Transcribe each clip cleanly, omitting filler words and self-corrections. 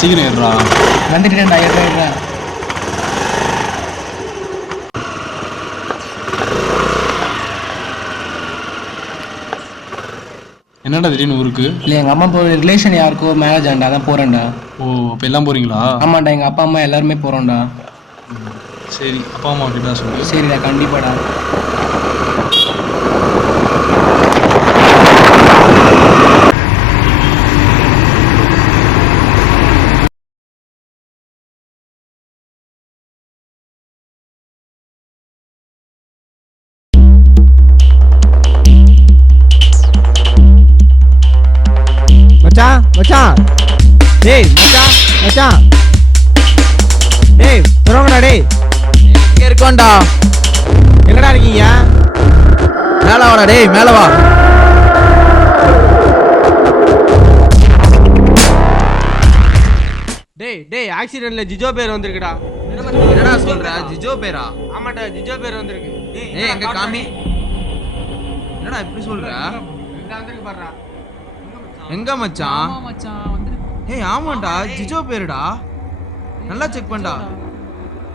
சீக்கிரம் ஏறுறா. வந்துட்டேன்டா, ஏறுறேன். என்னடா திடீர்னு ஊருக்கு? இல்லை, எங்கள் அம்மா இப்போ ரிலேஷன் யாருக்கோ மேரேஜ் ஆண்டா, அதான் போகிறேன்டா. ஓ, இப்போ எல்லாம் போகிறீங்களா? ஆமாண்டா, எங்கள் அப்பா அம்மா எல்லாருமே போகிறோம்டா. சரி, அப்பா அம்மா கிட்ட சொல்லு. சரிடா, கண்டிப்பாடா. மச்சான் மச்சான் டேய் மச்சான் மச்சான் டேய் துறங்கடா. டேய் இங்க இருக்கோம்டா. எங்கடா இருக்கீங்க? மேல வாடா. டேய் மேல வா. டேய் டேய் ஆக்சிடென்ட்ல ஜிஜோ பேர் வந்திருக்குடா. என்னடா சொல்ற? ஜிஜோ பேரா? ஆமாடா, ஜிஜோ பேர் வந்திருக்கு. ஏய் எங்க காமி. என்னடா இப்படி சொல்ற? இங்க வந்திருக்கு பாருடா. எங்க மச்சான்? ஏய் ஆமாடா, ஜிஜோ பேருடா. நல்லா செக் பண்ணடா.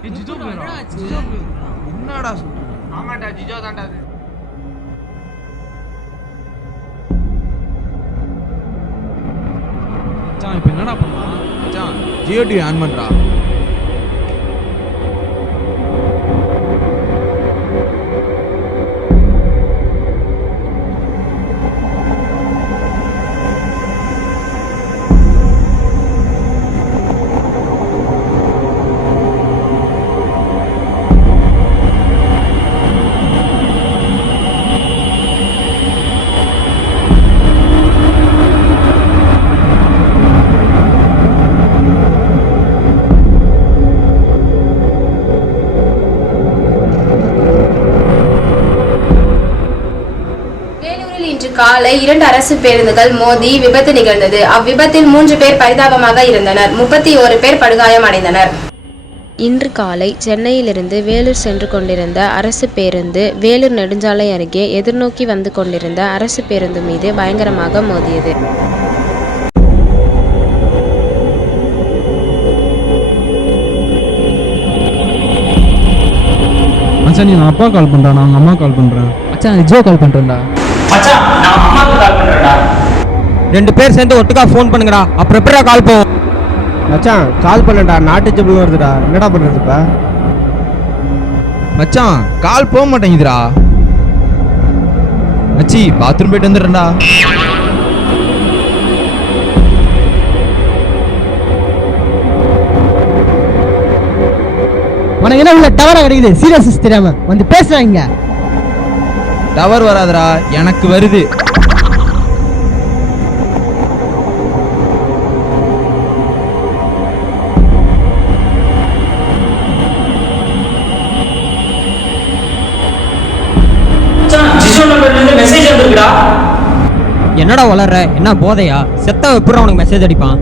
ஏய் ஜிஜோ பேரா? ஜிஜோ பேர் என்னடா சொல்ற? ஆமாடா, ஜிஜோ தான்டா அது. மச்சான் இப்போ என்னடா பண்ணலாம்? மச்சான் ஜியோ டிவி ஆன் பண்றா. காலை 2 அரசு பேருந்துகள் மோதி விபத்து நிகழ்ந்தது. அவ்விபத்தில் 3 பேர் பரிதாபமாக இருந்தனர். 31 பேர் படுகாயம் அடைந்தனர். இன்று காலை சென்னையிலிருந்து வேலூர் சென்று கொண்டிருந்த அரசு பேருந்து வேலூர் நெடுஞ்சாலை அருகே எதிர்நோக்கி வந்து கொண்டிருந்த அரசு பேருந்து மீது பயங்கரமாக மோதியது. மச்சான், நீ அப்பா கால் பண்றா, நான் அம்மா கால் பண்றேன். மச்சான் ஜிஜோ கால் பண்றேன்டா. மச்சான், நான் அம்மாவுக்கு கால் பண்ணுறேன்டா. 2 பேர் சேர்ந்து ஒட்டுக்கா ஃபோன் பண்ணுங்கடா. அப்புறம் எப்படா கால் போவோம்? மச்சான் கால் பண்ணடா, நாட்டு ஜபுள் வருதுடா. என்னடா பண்றது இப்ப? மச்சான் கால் போக மாட்டேங்குதுடா. மச்சி பாத்ரூம் போயிட்டு வந்துடுறேன்டா. உனக்கு என்ன உள்ள டவரா கிடைக்குது? சீரியஸ் தெரியாம வந்து பேசுறாங்க. டவர் வராதுடா, எனக்கு வருது. என்னடா வளர்ற? என்ன போதையா? செத்த எப்பறம் உனக்கு மெசேஜ் அடிப்பான்?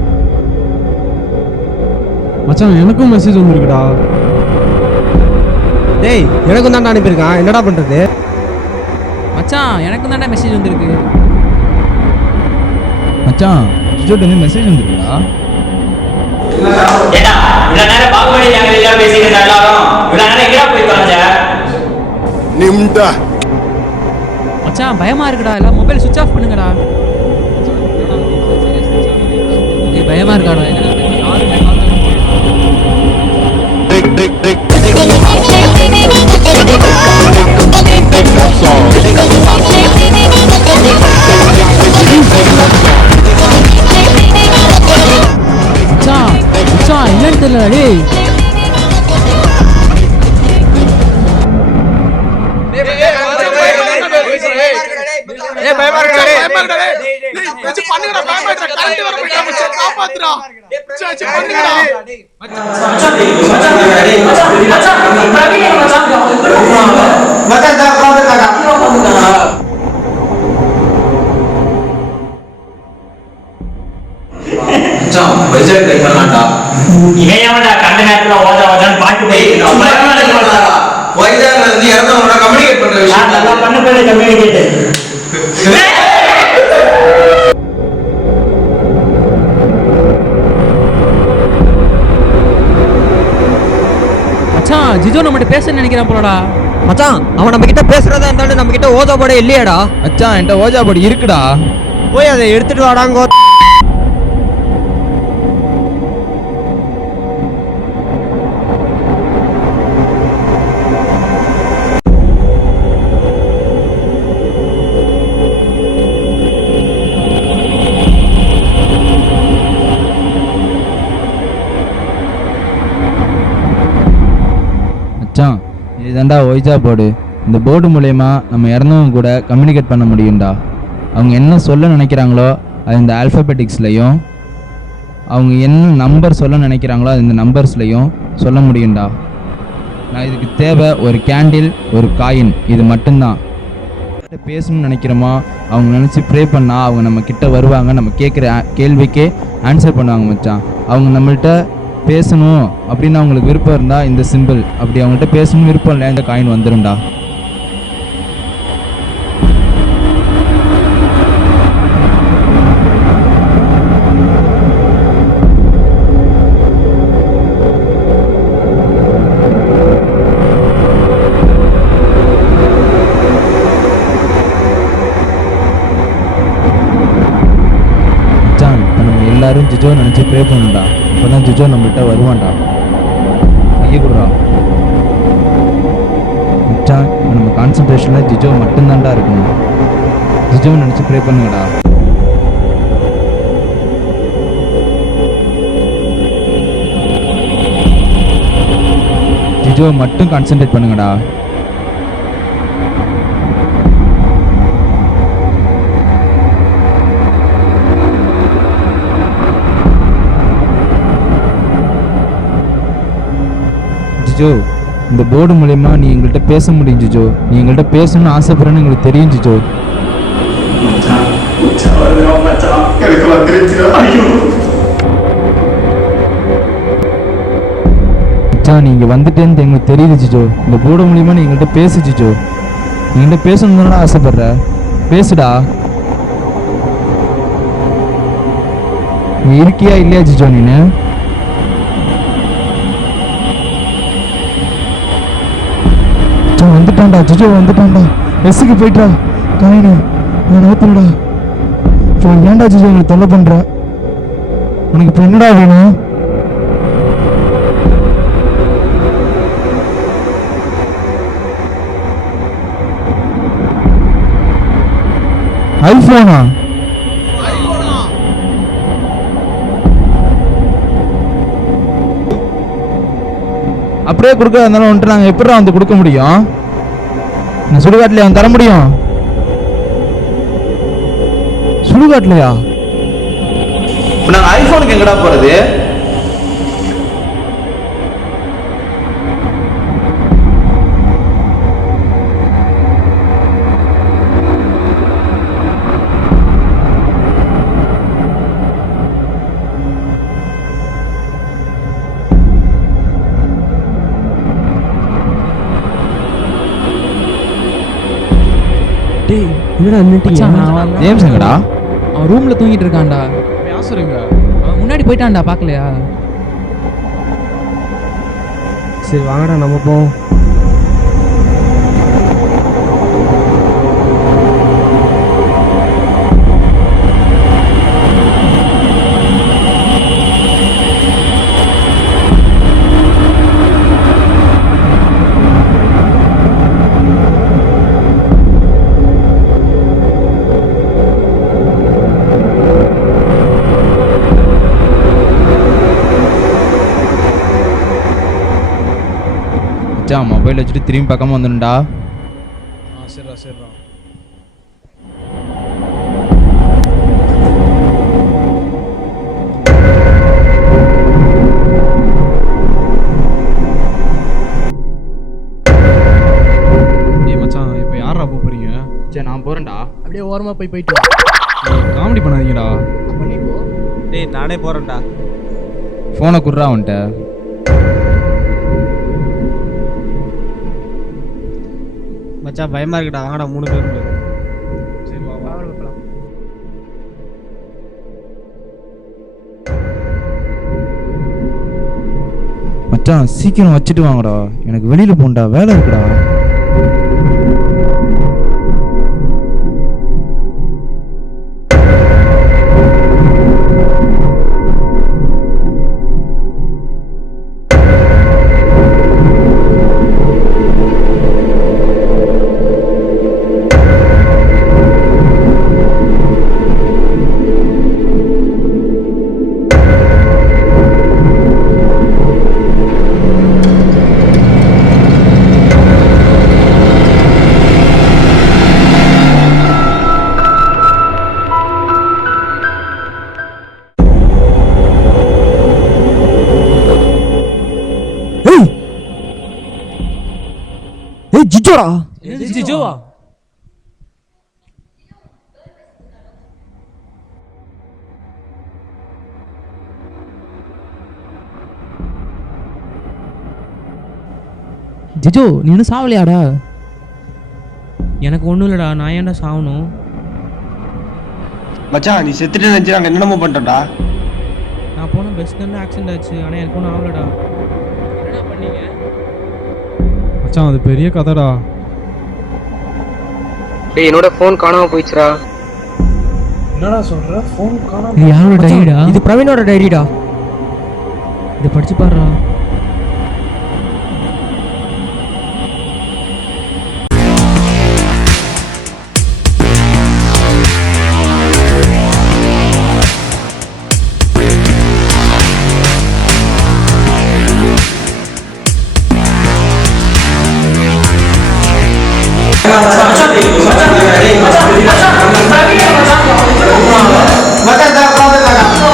மச்சான், எனக்கும் மெசேஜ் வந்துருக்குடா. டேய் எனக்கும் தான்டா அனுப்பியிருக்கான். என்னடா பண்றது? மச்சான் எனக்கும் தான்டா மெசேஜ் வந்திருக்கு. மச்சான் ஜிஜோட்ட இருந்து மெசேஜ் வந்துருக்குடா. ஏடா, இவ்வளவு நேரம் பாகுபலி நாங்கள் பேசிட்டு இருந்தா எல்லாரும். இவ்வளவு நேரம் எங்கடா போய் தொலைஞ்ச? நிம்டா. மச்சான் பயமா இருக்குடா. எல்லாம் மொபைல் சுவிட்ச் ஆஃப் பண்ணுங்கடா. ஏய் பயமா இருக்காடா. மச்சான் மச்சான் என்னன்னு தெரியல. டேய் ஏய் பயமா இருக்குடா. டேய் வெச்சு பண்ணுங்கடா. பயமா இருக்குடா. கரண்ட் வர போயிட்டா. மச்சான் காப்பாத்துடா. மச்சான் பண்ணுங்கடா. மச்சான் பட்ஜெட் கை பண்ணலாம்டா. இவன் ஏன்டா கண்ட நேரத்துல ஓஜான்னு பாட்டு போயிட்டு வைஜாக்ல இருந்து இறந்தவங்களோட கம்யூனிகேட் பண்ற விஷயம் பண்ண போய் கம்யூனிகேட். ஜிஜோ நம்மகிட்ட பேச நினைக்கிறான் போலடா. மச்சான் அவன் நம்ம கிட்ட பேசுறதா இருந்தாலும் நம்ம கிட்ட ஓஜா போட இல்லையாடா? மச்சான் என்கிட்ட ஓஜா போர்டு இருக்குடா. போய் அதை எடுத்துட்டு வாடாங்கோ. மச்சான் இதுதான்டா ஒய்ஜா போர்டு. இந்த போர்டு மூலயமா நம்ம இறந்தவங்க கூட கம்யூனிகேட் பண்ண முடியும்டா. அவங்க என்ன சொல்ல நினைக்கிறாங்களோ அது இந்த ஆல்ஃபபெட்டிக்ஸ்லையும், அவங்க என்ன நம்பர் சொல்ல நினைக்கிறாங்களோ அது இந்த நம்பர்ஸ்லையும் சொல்ல முடியும்டா. நான் இதுக்கு தேவை ஒரு கேண்டில், ஒரு காயின், இது மட்டும்தான். பேசணும்னு நினைக்கிறோமோ அவங்க நினச்சி ப்ரே பண்ணால் அவங்க நம்ம கிட்ட வருவாங்க. நம்ம கேட்குற கேள்விக்கே ஆன்சர் பண்ணுவாங்க மச்சான். அவங்க நம்மள்கிட்ட பேசணும் அப்படின்னு அவங்களுக்கு விருப்பம் இருந்தால் இந்த சிம்பிள், அப்படி அவங்கள்ட்ட பேசணும் விருப்பம் இல்லை இந்த காயின் வந்துடும்டா. எல்லாரும் ஜிஜோ நினச்சி ப்ரே பண்ணுடா. அப்போ தான் ஜிஜோ நம்மள்கிட்ட வருவான்டா. கையை கொடுறா மச்சான். நம்ம கான்சன்ட்ரேஷனில் ஜிஜோ மட்டும்தான்டா இருக்கணும். ஜிஜோவை நினச்சி ப்ரே பண்ணுங்கடா. ஜிஜோவை மட்டும் கான்சன்ட்ரேட் பண்ணுங்கடா. ஜிஜோ இந்த போர்டு மூலயமா நீ எங்கள்கிட்ட பேச முடியும் ஜிஜோ. நீ எங்கள்கிட்ட பேசணும்னு ஆசைப்படுறேன்னு எங்களுக்கு தெரியும் ஜிஜோ. மச்சான் நீங்க வந்துட்டேன்னு எங்களுக்கு தெரியுது ஜிஜோ. இந்த போர்டு மூலயமா நீ எங்கள்கிட்ட பேசு ஜிஜோ. நீ எங்கள்கிட்ட பேசணும்னு ஆசைப்படுற, பேசுடா. நீ இருக்கியா இல்லையா ஜிஜோ? நீனு வந்துட்டான்டா ஜிஜோ, வந்துட்டான்டா. எஸ்ஸுக்கு போயிட்டா காயினு நோத்துடா. இப்போ ஏன்டா ஜிஜோ உங்களுக்கு தொல்லை பண்ற? உனக்கு இப்போ என்னடா வேணும்? ஐபோனா? அப்படியே கொடுக்க இருந்தாலும் வந்துட்டு நாங்கள் எப்படா வந்து கொடுக்க முடியும்? நான் சுடுகாட்டிலையா அவன் தர முடியும்? சுடுகாட்டிலையா? நாங்கள் ஐபோனுக்கு எங்கடா போறது? ஜேம்ஸ் எங்கடா? அவன் ரூம்ல தூங்கிட்டு இருக்கான்டா. பேசுறீங்க? அவன் முன்னாடி போயிட்டான்டா, பார்க்கலையா? சரி வாங்கடா நம்ம போ. மொபைல் வச்சுட்டு திரும்பி பக்கமாக வந்துடும்டா. சரிடா சரிடா. ஏய் மச்சான் இப்போ யாரா போறீங்க? சரி நான் போகிறேன்டா. அப்படியே ஓரமாக போயிட்டு காமெடி பண்ணாதீங்கடா. டேய் நானே போறேன்டா. ஃபோனை குடுறா அவன்கிட்ட. மச்சான் பயமா இருக்குடா, வாங்கடா 3 பேர். சரி வா வா. மச்சான் சீக்கிரம் வச்சுட்டு வாங்கடா, எனக்கு வெளியில் போண்டா, வேலை இருக்குடா. ஏய் ஜிஜோடா. ஜிஜோவா? ஜிஜோ நீ இன்னும் சாவலையாடா? எனக்கு ஒன்றும் இல்லைடா, நான் ஏன்டா சாகணும்? மச்சான் நீ செத்துட்டு நினைச்சு நாங்கள் என்னமோ பண்ணிட்டோம்டா. நான் போன பஸ் ஸ்டாண்டில் ஆக்சிடென்ட் ஆச்சு, ஆனால் எனக்கு ஒன்றும் ஆகலடா. என்னடா பண்ணீங்க? மச்சான் அது பெரிய கதைடா. டேய் என்னோட ஃபோன் காணாம போயிடுச்சுடா. என்னடா சொல்ற? ஃபோன் காணாம? இது யாரோட டைரிடா? இது பிரவீனோட டைரிடா. இதை படிச்சு பாருடா. மச்சான்